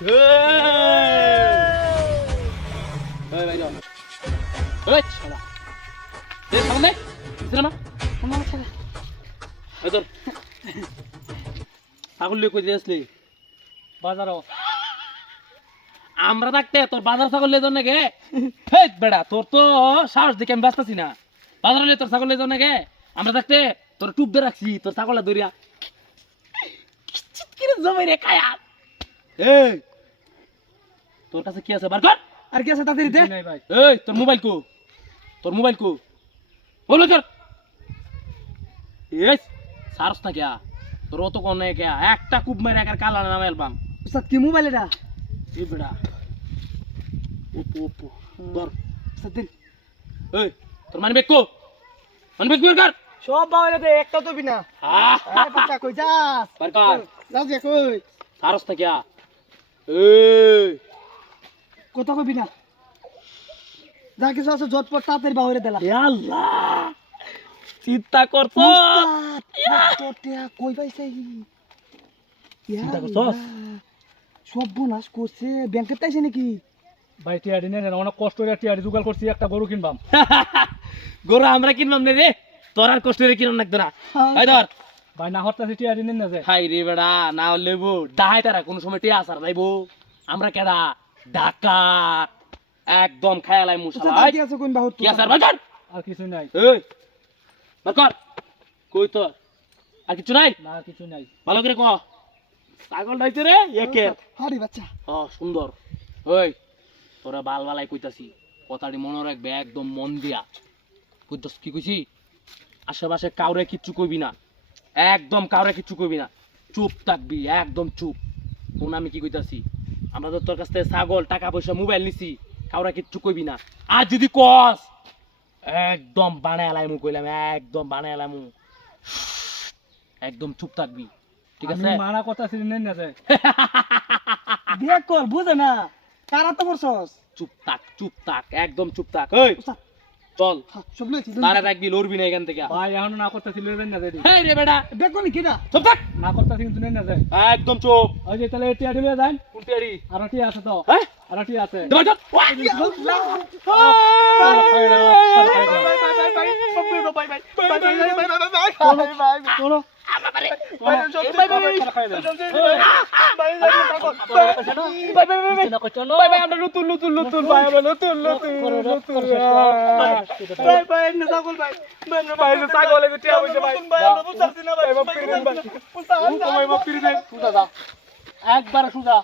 এই ভাই যাও এই শালা এই সামনে সিনেমা আমার শালা এই তোর পাগল লিয়ে কই দিয়েছলি বাজারও আমরা থাকতে তোর বাজার ছাগল লিয়ে যাও নাকি হেই বেড়া তোর তো সাহস দেখে আমি বাঁচতেছি না বাজার লিয়ে তোর ছাগল লিয়ে যাও নাকি আমরা থাকতে তোর টুপ দিয়ে রাখছি তোর ছাগলটা ধরিয়া কিরে জমাই রে কায়া এই তোর কাছে কি আছে বার কর আর কি আছে তাড়াতাড়ি দে নাই ভাই এই তোর মোবাইল কো বলো কর এই সারস না কিয়া তোর অত কোন নাই কিয়া একটা কুপ মেরে একার কালা নাম অ্যালবাম উস্তাদ কি মোবাইল এটা এই বেড়া ওপো ধর উস্তাদ দিন এই তোর মানিব্যাগ কো মানিব্যাগ বের কর সব বাবারে দে একটা তো বিনা আরে বাচ্চা কই যাস বার কর যাস যে কই সারস না কিয়া এই কথা কই বিনা যা কিছু আছে ঝটপট তাড়াতাড়ি বাবারে দিলা এ আল্লাহ চিন্তা করছো তোটিয়া কই পাইছে চিন্তা করছস? সব বোনাস করছে ব্যাংকে তাইছে নাকি ভাই টিয়ারি নেই অনেক কষ্ট করে টিয়ারি জোগাড় করছি একটা গরু কিনবাম গরু আমরা কিনলাম নে রে তোর আর কষ্ট করে কিনলাম লাগতো না এই ধর ভাই না হরতাছি টিয়ারি নেন না যে হাই রে বেড়া না লেবু ডাহাই তারা কোন সময় টিয়া আসার যাইবো আমরা কেডা ডাকাত একদম খায়ালাই মুশালা কি আছে কোন বাহুত কি আসার বাজার আর কিছু নাই এই বাকর কই তোর আর কিছু নাই না আর কিছু নাই ভালো করে কহ ছাগল ডাইছে রে একে হাড়ি বাচ্চা ও সুন্দর ওই তোরা বাল বালাই কইতাছি কথাটি মনে রাখবে একদম মন দিয়া কইতাস কি কইছি আশেপাশে কাউরে কিচ্ছু কইবি না একদম কাউরে কিচ্ছু কইবি না চুপ থাকবি একদম চুপ কোন আমি কি কইতাছি আমরা তো তোর কাছ থেকে ছাগল টাকা পয়সা মোবাইল নিছি কাউরে কিচ্ছু কইবি না আর যদি কস একদম বানায় লাইমু কইলাম একদম বানায় লাইমু একদম চুপ থাকবি ঠিক আমি আছে মানা কথা ছিল নেন না যে দেখ কর বুঝে না কারা তো করছস চুপ থাক একদম চুপ থাক এই উস্তাদ চল সব লইছি তারা রাখবি লড়বি না এখান থেকে ভাই এখন না করতে ছিল নেন না যে এই রে বেটা দেখ কোন কিডা চুপ থাক না করতে কিন্তু নেন না যে একদম চুপ ওই যে তাহলে টিয়ারি লিয়ে যান কোন টিয়ারি আর টিয়া আছে তো হ্যাঁ আর টিয়া আছে দেবা চল চলো একবার সুজা